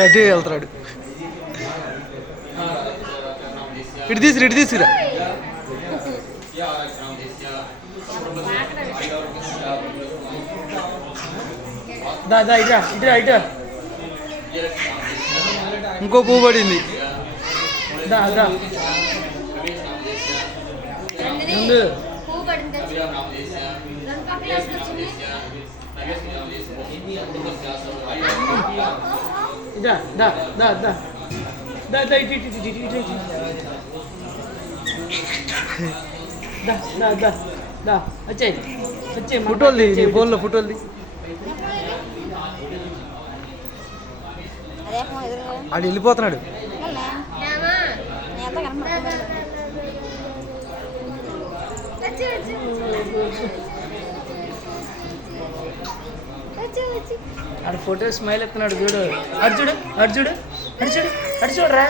గట్టి వెళ్తాడు. ఇటు తీసుకురా. ఇటు ఇంకో పువ్వు పడింది. ఫోటోలు ఫోన్లో ఫోటోలు ఆడు వెళ్ళిపోతున్నాడు. ఆడ ఫోటో స్మైల్ ఎత్తున్నాడు చూడు. అర్జుడు అర్జుడు అర్జుడు అటు చూడరా.